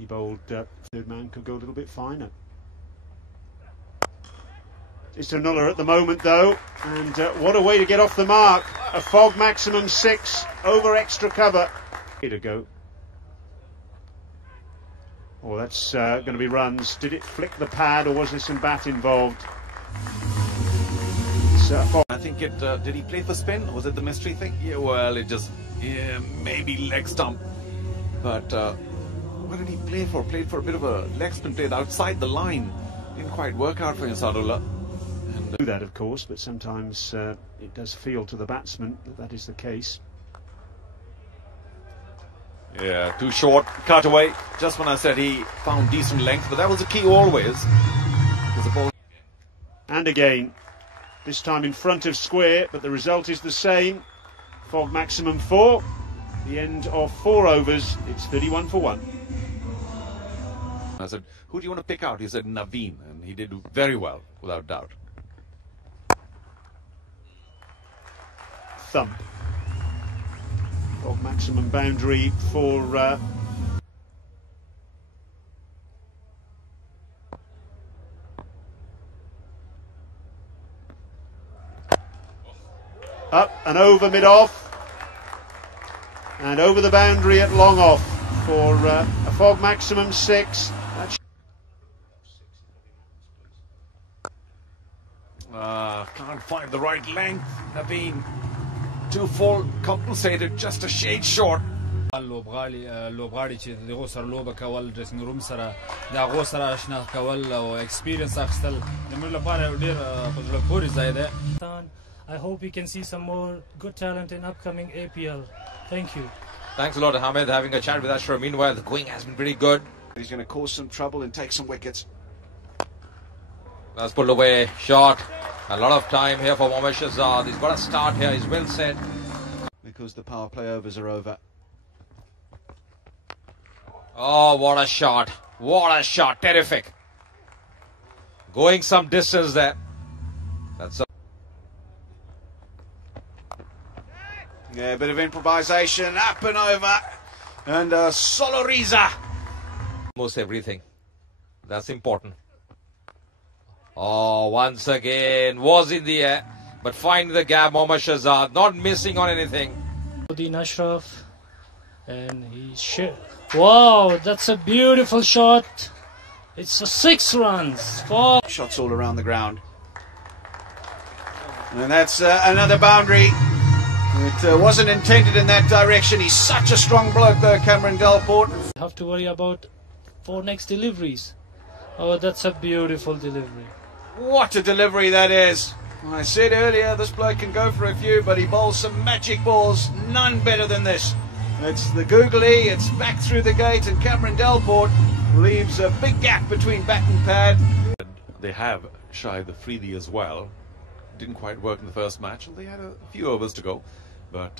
He bowled, third man could go a little bit finer. It's a nuller at the moment though, and what a way to get off the mark. A fog maximum 6 over extra cover. Here to go. Oh, that's going to be runs. Did it flick the pad or was there some bat involved? I think it, did he play for spin? Was it the mystery thing? Yeah, well, it just, yeah, maybe leg stump. But what did he play for? Played for a bit of a leg spin, played outside the line. Didn't quite work out for him, Sadullah. Do that, of course, but sometimes it does feel to the batsman that that is the case. Yeah, too short, cut away. Just when I said he found decent length, but that was the key always. The ball. And again, this time in front of square, but the result is the same. Fog maximum 4. The end of 4 overs. It's 31 for 1. I said, who do you want to pick out? He said Naveen, and he did very well, without doubt. Thump. Fog maximum boundary for up and over mid-off and over the boundary at long off for a fog maximum 6. Can't find the right length. Naveen, too full, compensated, just a shade short. لوبغاړي چې دغه سره لوبه کول ډریسینګ روم سره دا غو سره آشنا کول او ایکسپیرینس اخیستل د موږ لپاره ډیر په زړه پورې ځای دی. I hope we can see some more good talent in upcoming APL. Thank you. Thanks a lot, Hamid, having a chat with Ashra. Meanwhile, the going has been pretty good. He's going to cause some trouble and take some wickets. That's pulled away, shot. A lot of time here for Mohammad Shahzad. He's got a start here, he's well set. Because the power play overs are over. Oh, what a shot. What a shot. Terrific. Going some distance there. That's Yeah, a bit of improvisation, up and over. And Soloriza. almost everything. That's important. Oh, once again, was in the air. But finding the gap, Mohammad Shahzad, not missing on anything. Uddin Ashraf. And wow, that's a beautiful shot. It's a 6 runs. 4 shots all around the ground. And that's another boundary. It wasn't intended in that direction. He's such a strong bloke though, Cameron Delport. Have to worry about 4 next deliveries. Oh, that's a beautiful delivery. What a delivery that is. I said earlier this bloke can go for a few, but he bowls some magic balls. None better than this. It's the googly, it's back through the gate, and Cameron Delport leaves a big gap between bat and pad. They have shied the Freedy as well. Didn't quite work in the first match, and they had a few overs to go. But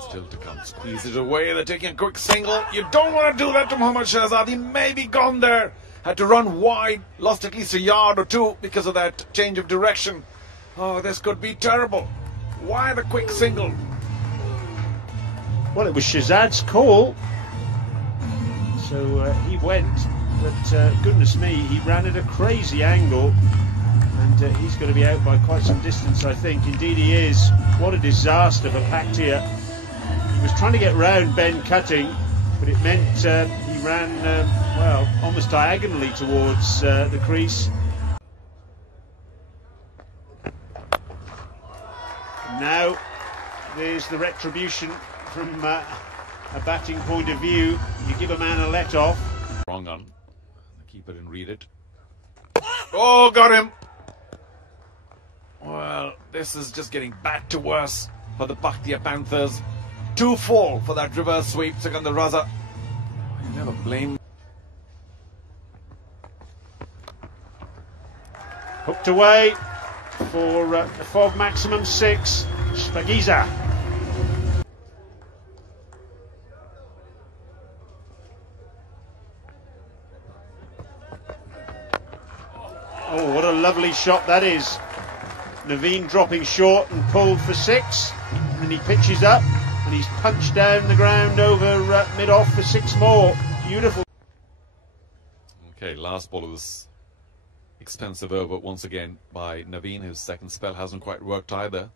still to come. Squeeze it away. They're taking a quick single. You don't want to do that to Mohammad Shahzad. He may be gone there. Had to run wide. Lost at least a yard or two because of that change of direction. Oh, this could be terrible. Why the quick single? Well, it was Shahzad's call. So he went. But goodness me, he ran at a crazy angle. And he's going to be out by quite some distance, I think. Indeed he is. What a disaster for Paktia. He was trying to get round Ben Cutting, but it meant he ran, well, almost diagonally towards the crease. Now, there's the retribution from a batting point of view. You give a man a let-off. Wrong on. The keeper didn't read it. Oh, got him! Well, this is just getting bad to worse for the Paktia Panthers. 2 fall for that reverse sweep, Sikandar Raza. You never blame. Hooked away for the fog maximum 6. Spagiza. Oh, what a lovely shot that is. Naveen dropping short and pulled for 6. And then he pitches up and he's punched down the ground over mid-off for 6 more. Beautiful. Okay, last ball of this expensive over once again by Naveen. His second spell hasn't quite worked either.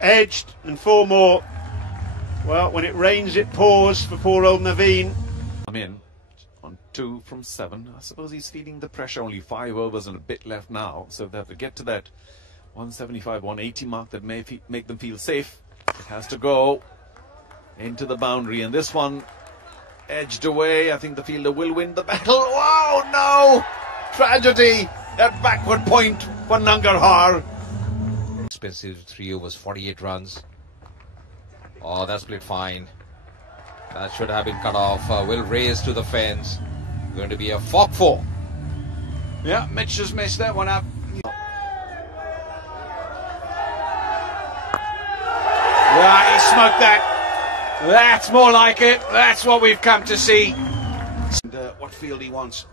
Edged and 4 more. Well, when it rains it pours for poor old Naveen. I'm in on 2 from 7. I suppose he's feeling the pressure. Only 5 overs and a bit left now, so they have to get to that 175, 180 mark that may make them feel safe. It has to go into the boundary, and this one edged away. I think the fielder will win the battle. Wow, no! Tragedy at backward point for Nangarhar. Expensive 3 overs, 48 runs. Oh, that's played fine. That should have been cut off. Will raise to the fence. Going to be a 4-4. Yeah, Mitch has messed that one up. Yeah, he smoked that. That's more like it. That's what we've come to see. And, what field he wants.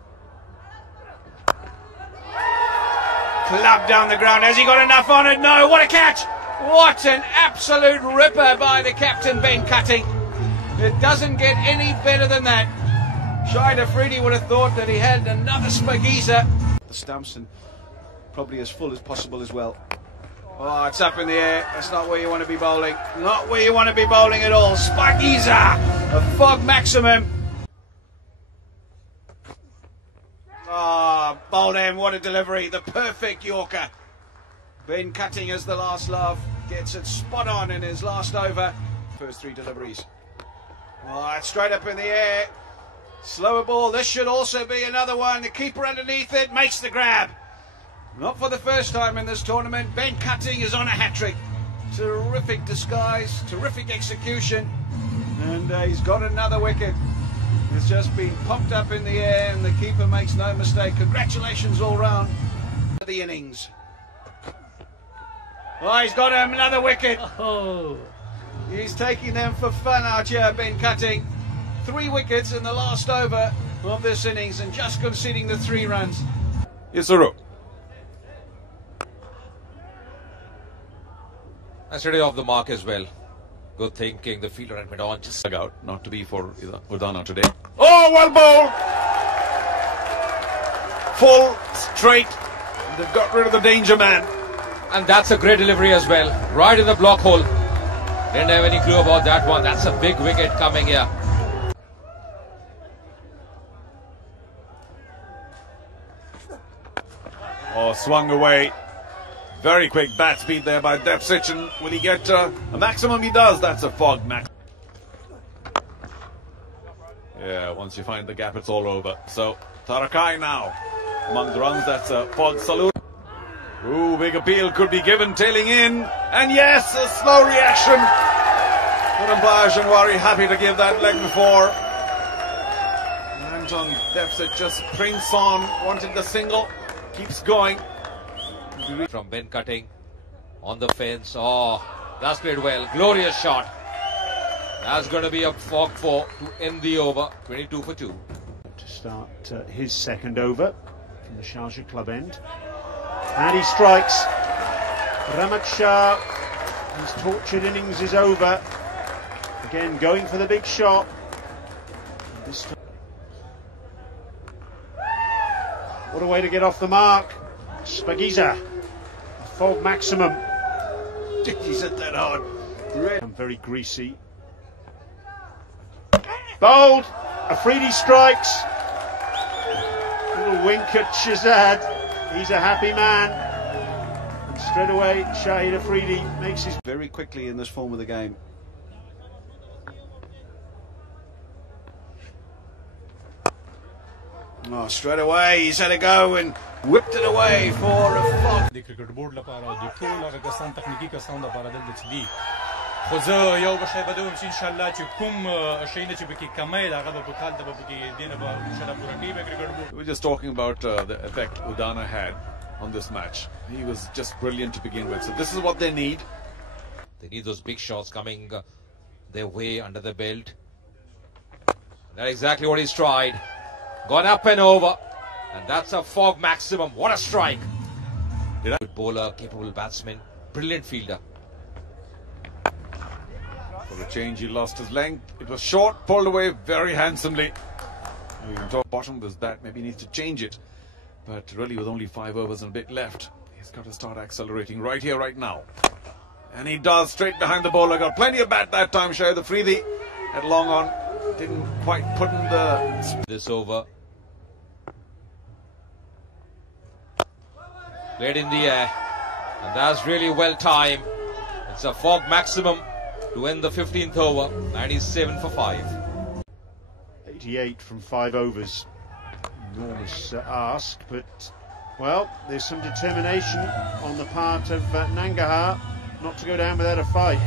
Club down the ground. Has he got enough on it? No. What a catch! What an absolute ripper by the captain, Ben Cutting. It doesn't get any better than that. Shahid Afridi would have thought that he had another spageezer. The stumps, and probably as full as possible as well. Oh, it's up in the air. That's not where you want to be bowling. Not where you want to be bowling at all. Spageezer! A fog maximum. Ah, bowled him. What a delivery. The perfect Yorker. Ben Cutting as the last love. Gets it spot on in his last over. First 3 deliveries. Oh, it's straight up in the air. Slower ball. This should also be another one. The keeper underneath it makes the grab. Not for the first time in this tournament. Ben Cutting is on a hat-trick. Terrific disguise, terrific execution. And he's got another wicket. It's just been popped up in the air and the keeper makes no mistake. Congratulations all round. The innings. Oh, he's got another wicket. Oh. He's taking them for fun out here, Ben Cutting. 3 wickets in the last over of this innings and just conceding the 3 runs. Isuru. That's ready off the mark as well. Good thinking. The fielder had on just Out, not to be for Udana today. Oh, well bowled! Full, straight. They've got rid of the danger man. and that's a great delivery as well. Right in the block hole. Didn't have any clue about that one. That's a big wicket coming here. Oh, swung away. Very quick bat speed there by Depsich, and will he get a maximum? He does. That's a fog max. Yeah, once you find the gap, it's all over. So, Tarakai now among the runs. That's a fog salute. Ooh, big appeal could be given, tailing in. And yes, a slow reaction. Umpire Janwari happy to give that leg before. Anton Depsich just prints on, wanted the single. Keeps going. From Ben Cutting on the fence. Oh, that's played well. Glorious shot. That's going to be a fog 4 to end the over. 22 for 2. To start his second over from the Sharjah club end. And he strikes. Ramat Shah, his tortured innings is over. Again, going for the big shot. This time. What a way to get off the mark. Spagiza, a fog maximum. He's hit that hard. I'm very greasy. Bowled. Afridi strikes. Little wink at Shazad. He's a happy man. And straight away, Shahid Afridi makes his. Very quickly in this form of the game. Oh, straight away he's had a go and whipped it away for a fog. د کرکټ بورډ لپاره د ټول هغه کسان تخنیکی کسان لپاره دلته چې دي خو زه یو بشای بدوم چې ان شاء الله چې کوم شي نه چې پکې کمای دا هغه په کال د پکې دینه به ان شاء الله پوره کوي کرکټ بورډ. We're just talking about the effect Udana had on this match. He was just brilliant to begin with. So this is what they need. They need those big shots coming their way under the belt. That's exactly what he's tried. Gone up and over. And that's a fog maximum. What a strike. Good bowler, capable batsman, brilliant fielder. For a change, he lost his length. It was short, pulled away very handsomely. You can talk bottom with that, maybe he needs to change it. But really, with only 5 overs and a bit left, he's got to start accelerating right here, right now. And he does, straight behind the bowler. Got plenty of bat that time, Shahid Afridi. At long on, didn't quite put in the... This over. Played in the air. And that's really well timed. It's a fog maximum to end the 15th over. 97 for 5. 88 from 5 overs. Enormous ask, but, well, there's some determination on the part of Nangarhar not to go down without a fight.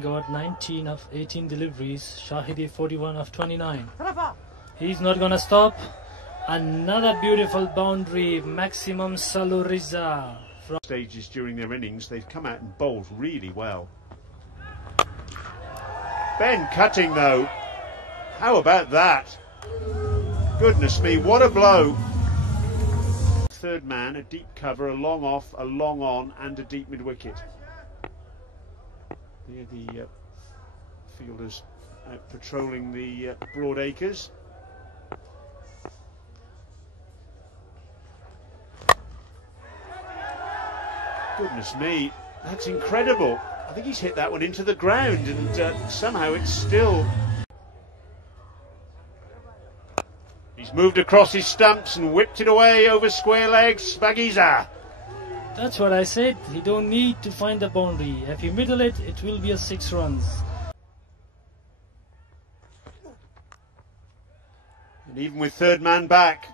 Got 19 of 18 deliveries. Shahidi 41 of 29. He's not gonna stop. Another beautiful boundary. Maximum Saluriza. From stages during their innings, they've come out and bowled really well. Ben cutting though. How about that? Goodness me, what a blow. Third man, a deep cover, a long off, a long on, and a deep mid-wicket. There the fielders out patrolling the broad acres. Goodness me, that's incredible. I think he's hit that one into the ground, and somehow it's still... He's moved across his stumps and whipped it away over square legs. Spagiza. That's what I said. He don't need to find the boundary. If you middle it, it will be a 6 runs. And even with third man back,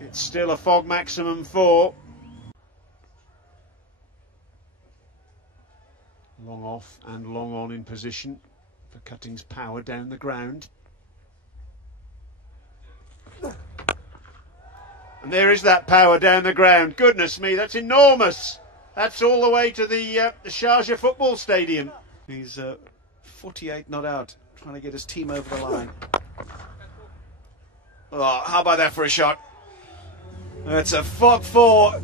it's still a fog maximum 4. Long off and long on in position for Cutting's power down the ground. And there is that power down the ground. Goodness me, that's enormous. That's all the way to the Sharjah football stadium. He's 48 not out, trying to get his team over the line. Oh, how about that for a shot? It's a fog 4.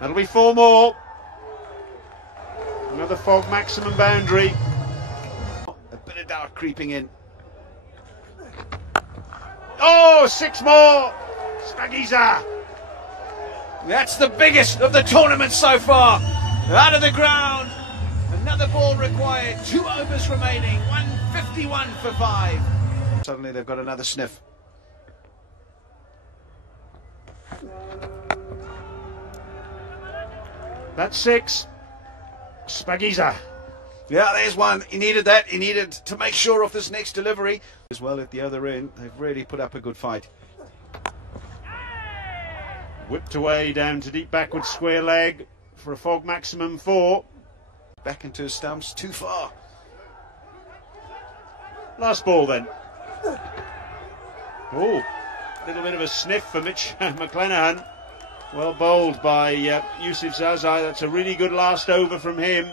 That'll be 4 more. Another fog maximum boundary. A bit of doubt creeping in. Oh, 6 more. Spagiza. That's the biggest of the tournament so far. Out of the ground. Another ball required. 2 overs remaining. 151 for 5. Suddenly they've got another sniff. That's 6. Spagiza. Yeah, there's one. He needed that. He needed to make sure of this next delivery. As well at the other end, they've really put up a good fight. Whipped away down to deep backward square leg for a fog maximum 4. Back into his stumps, too far. Last ball then. Oh, a little bit of a sniff for Mitch McClenaghan. Well bowled by Yusuf Zazai. That's a really good last over from him.